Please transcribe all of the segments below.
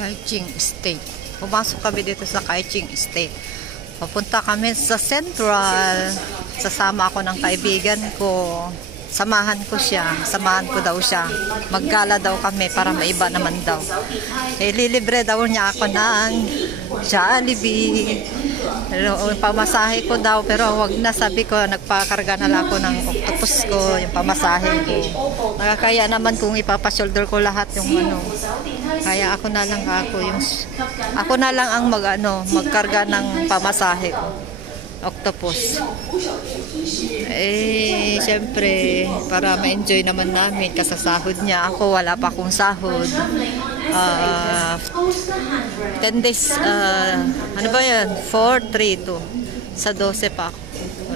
Kaiching Estate. Pumasok kami dito sa Kaiching Estate. Papunta kami sa Central. Sasama ako ng kaibigan ko. Samahan ko siya. Samahan ko daw siya. Maggala daw kami para maiba naman daw. Lilibre daw niya ako ng Jollibee. Pamasahe ko daw, pero wag na, sabi ko. Nagpakarga na lang ako ng octopus ko, yung pamasahe ko. Nakakaya naman kung ipapashoulder ko lahat yung ano. Kaya ako na lang ang magkarga ng pamasahe ko. Octopus. Siyempre, para ma-enjoy naman namin kasasahod niya. Ako, wala pa akong sahod. 10 days, ano ba yan? 4, 3, 2. Sa 12 pa.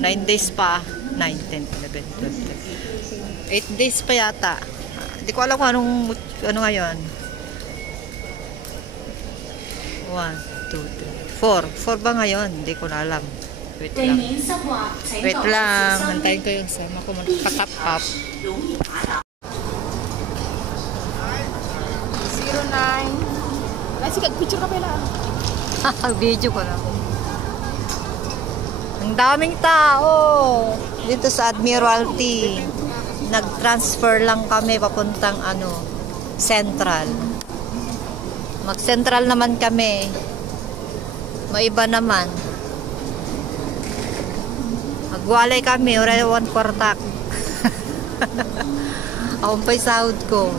9 days pa. 9, 10, 11, 12, 8 days pa yata. Hindi ko alam kung ano ngayon. 1, 2, 3, 4. 4 ba ngayon? Hindi ko na alam. Wait lang. Wait lang. Hantayin ko yung sama ko magpa-top up. 09. Ay, sikat. Picture ka pala. Video ko na. Ang daming tao. Dito sa Admiralty. Nag-transfer lang kami papuntang Central. Mag-Central naman kami. Maiba naman. Magwalay kami, ora 1 kwartak. Akong pa'y sahod ko.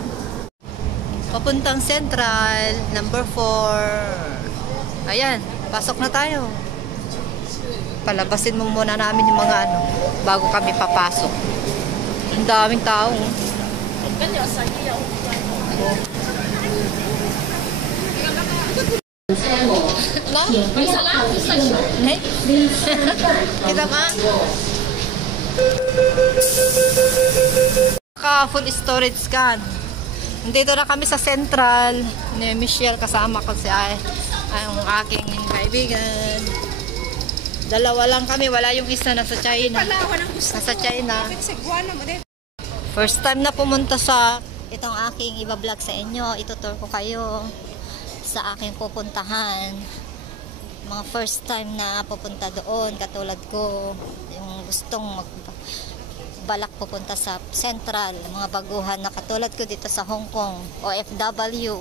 Papuntang Central, number 4. Ayan, pasok na tayo. Palabasin mo muna namin yung mga bago kami papasok. Ang daming tao. Kita ba? Full storage scan. Dito na kami sa Central. Ni Michelle, kasama ko ang aking kaibigan. Dalawa lang kami, wala yung isa nasa China. Nasa China. First time na pumunta sa itong aking iba-vlog sa inyo. Itutur ko kayo sa aking pupuntahan. Mga first time na pupunta doon, katulad ko, yung gustong balak pupunta sa Central, mga baguhan na katulad ko dito sa Hong Kong, OFW.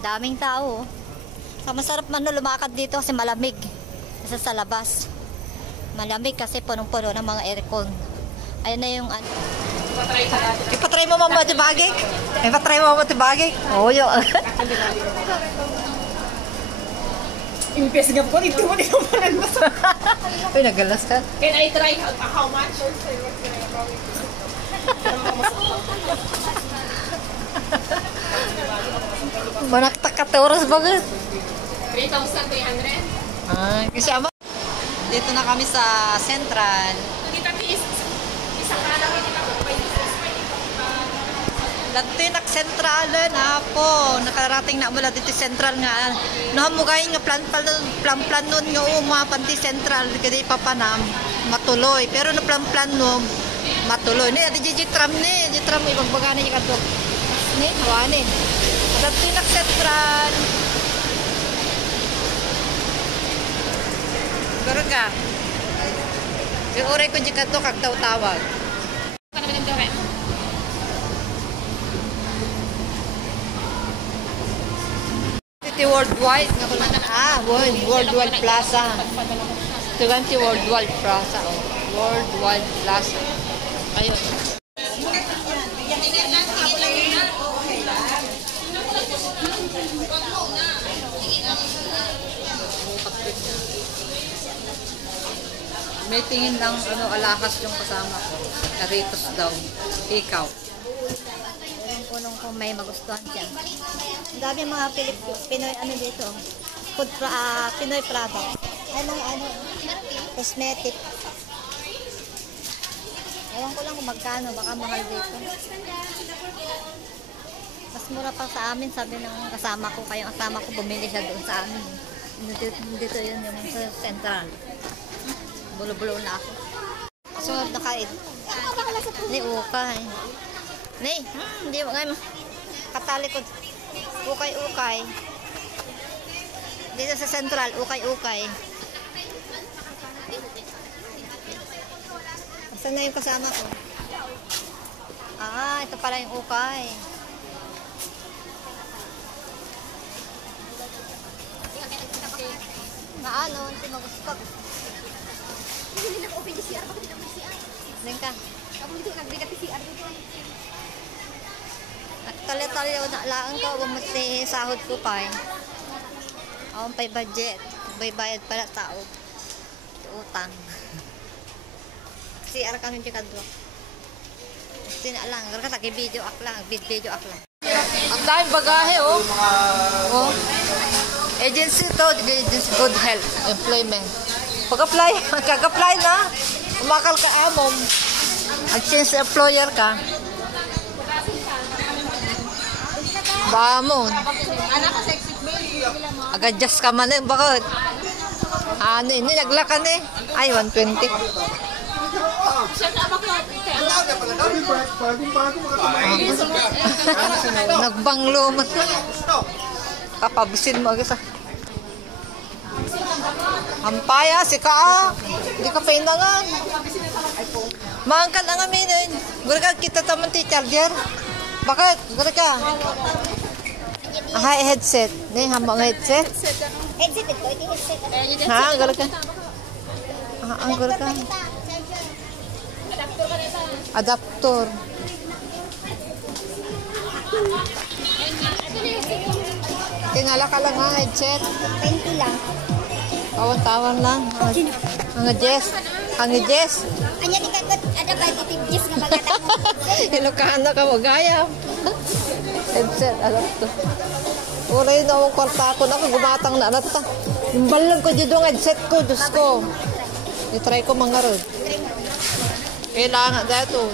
Daming tao. Masarap man lumakad dito kasi malamig. Kasi sa labas. Malamig kasi punong-puno ng mga aircon. Ayun na yung ipatry mo mama tibagay? Ipatry mo mama tibagay? Oo, yun. Impes nga po, dito mo parang mas. Uy, nagalas ka. Can I try how much? Manaktak ka oras ba? 3,300? Kasi ama. Dito na kami sa Central. Kita isa ka lang kita ko. Dati Central na po. Nakarating na mula dito Central nga. Nahamugay nga plan nun nga umapan di Central. Kasi papanam matuloy. Pero na plan nun matuloy. Ni adi jitram ibagbaga ni kadto. Ni hawanin. Dati Central. Pero ka. Siguro ko di kadto kag tawag. Kana ba daw Worldwide Worldwide Plaza. 20 Worldwide Plaza. Worldwide Plaza. Ayun. May tingin ng alahas yung kasama ko. Doritos daw. Ikaw. Punong kung may magustuhan siya. Ang dami mga Pinoy dito. Pinoy product. Cosmetic. Ewan ko lang kung magkano, baka mahal dito. Mas mura pa sa amin, sabi ng kasama ko, kayong kasama ko bumili siya doon sa amin. Dito yun yung sa Central. Bulo-bulo na ako. Sunod na kain. Ni ukay. Ni, hindi mo ngayon. Katalikod. Ukay-ukay. Dito sa Central, ukay-ukay. Saan na yung kasama ko? Ah, ito pala yung ukay. Na ano, hindi maguspag. Hindi na open PCR. Bakit hindi na PCR? Din ka. Ako dito nag-read PCR dito. Tali-tali na laan ko, bumati sahod ko pa eh. Ako pa'y budget. May bayad pala tao. Utang. CR kami di kadwa. Sina lang, kasi video ak lang, video ak lang. Ang daming bagahe oh. Oh. Agency to, agency Good Health Employment. Pag-apply, kag-apply na. Umakal ka amom. Mag-change sa employer ka. Bamon.Ag-adjust ka man eh. Bakit? Ano ini, naglakan eh. Ay, 120. Nagbanglo man. Kapabusin mo agad sa. Ampaya, si Kaa. Hindi ka painangan. Maangkan ang aminin. Gura ka kita taman ti charger. Bakit? Gura ka. Aha, headset. Nih, hamang headset. Headset ito, ito headset. Ha, gura ka. Ang gura ka. Adaptor. Tingala ka lang ha, headset. 20 lang. Tawan-tawan lang. Ang Jess. Ang Jess. Anya di kakot ada budget Jess nga bagata. Ilokano ka mo gaya. Headset, alam to. Uray na akong kwarta ko na ako, gumatang na alat ta. Imbalang ko dito ang headset ko, Diyos ko. I-try ko mga rod. Kailangan dito.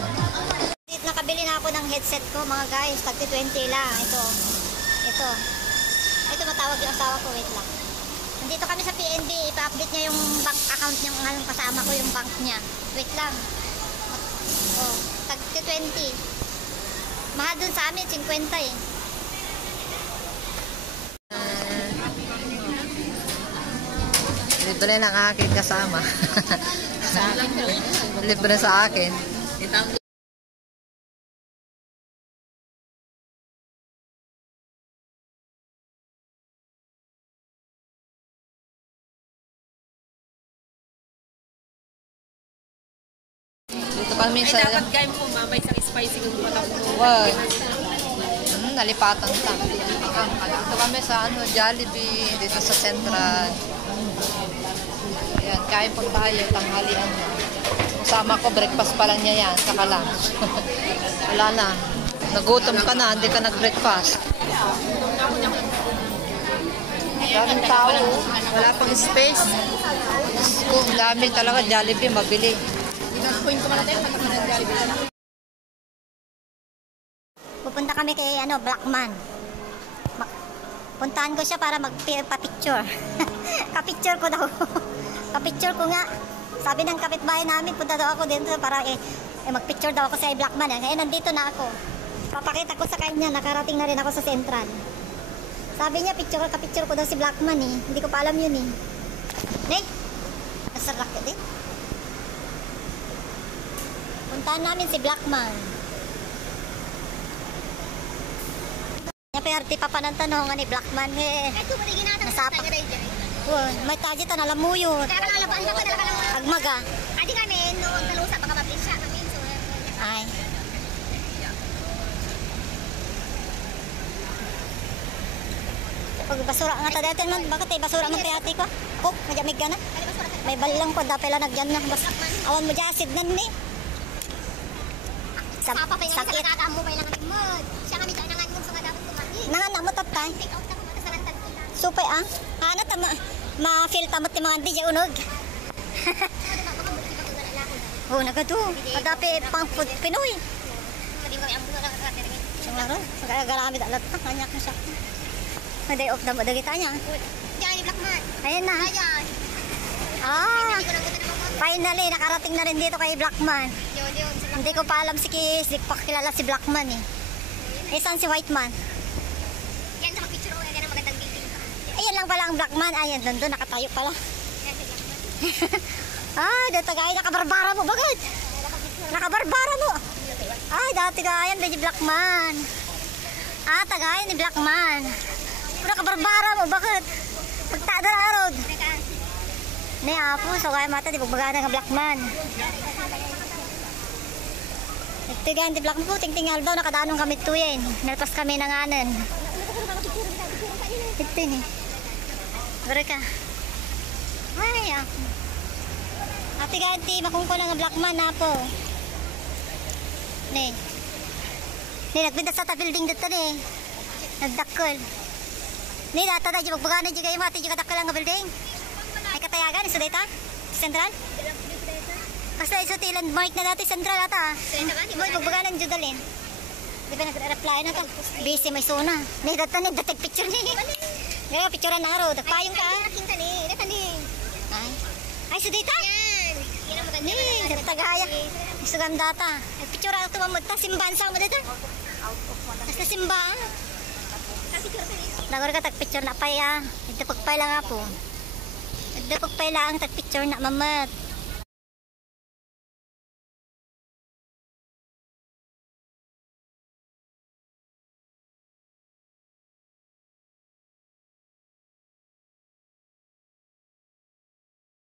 Nakabili na ako ng headset ko mga guys, tagti 20 lang. Ito matawag yung asawa ko, wait lang. Nandito kami sa PNB, ipa-update niya yung bank account niya, ng kasama ko yung bank niya. Wait lang. Oh, tagti 20. Mahal dun sa amin, 50 eh. Libre ng akin kasama. Libre sa akin. Dito kami sa... Dapat gaya mo kung mamay sa spicy kung patang mo. Wag. Nalipatan ta. Dito kami sa Jollibee, dito sa Central. Ayan, kain po tayo, tanghalian na. Kasama ko, breakfast pa lang niya yan, saka lunch. Wala na. Nagutom ka na, hindi ka nag-breakfast. Daming tao, wala pang space. Kung dami talaga, Jollibee, mabili. Pupunta kami kay Blackman. Puntahan ko siya para magpa-picture. Ka-picture ko daw. Ka-picture ko nga. Sabi ng kapitbahay namin, punta daw ako dito para mag-picture daw ako sa Blackman. Ngayon nandito na ako. Papakita ko sa kanya, nakarating na rin ako sa Central. Sabi niya, ka-picture ko daw si Blackman eh. Hindi ko pa alam yun eh. Nay, nasarap ka din. Puntahan namin si Blackman. Perte pa ng tanong ni Blackman nasapa. May taji tan alam mo yun. Agmaga. Adi kami noon nalusa baka mabilis siya kami so. Ay. Pag basura nga ta dati man bakit basura man kay ate ko? Kok, majamig ka na. May balang ko dapela nagyan na bas. Awan mo jasid nan ni. Papa pa yung nakakaamo pa lang kami mod. Siya kami sa nangan mo sa dapat kumaki. Nangan mo tatay. Take out ako sa lantad ko. Supay ah. Ana ta ma-feel ta mo ti mga di unog. Oh, nagado. Adapi pang food Pinoy. Pwede ko ang buwan ka dire. Singaro, gagamit alat pa kanya ko sa. May day off na mo dagita niya. Diyan ni Blackman. Ayun na. Ayan. Ah. Finally, nakarating na rin dito kay Blackman. Hindi ko pa alam si Kis, hindi ko pa kilala si Blackman eh. Eh, saan si White Man? yan lang pala ang Blackman. Ayan, doon nakatayo pala. Ay, dati gaya, nakabarbara mo. Bakit? Nakabarbara mo. Ay, dati gaya, hindi Blackman. Ah, tagayan ni Blackman. Nakabarbara mo. Bakit? Pagtada na arod. Ni apo, so kaya mata, di pagbaga ng Blackman. Nagtigayan di Blackman po, tingtingal daw, nakadanong kami tuyin. Nalpas kami ng anan. Ito ni. Bari ka. Ay, ako. Ate ganti, makungko ng Blackman na po. Ni. Ni, nagbintas sa ta building dito ni. Nagdakol. Ni, data na, di pagbaga na di kayo mati, di kadakol ang building. Ay katayagan, iso data? Central? Kasi iso ti landmark na dati central ata. Boy, pagbaga ng judalin. Di ba nag-reply na to? Busy may suna. Ni, data ni, dating picture ni. Ngayon, picture na araw. Dagpayong ka. Nakita ni. Ay. Ay, iso data? Ni, tagaya. Iso gam data. Ay, picture ako tumamod ta. Simbahan sa mo dito. Basta simbahan. Nagor ka tag-picture na pa ya. Ito pagpay lang ako. Ito pagpay lang tag-picture na mamat.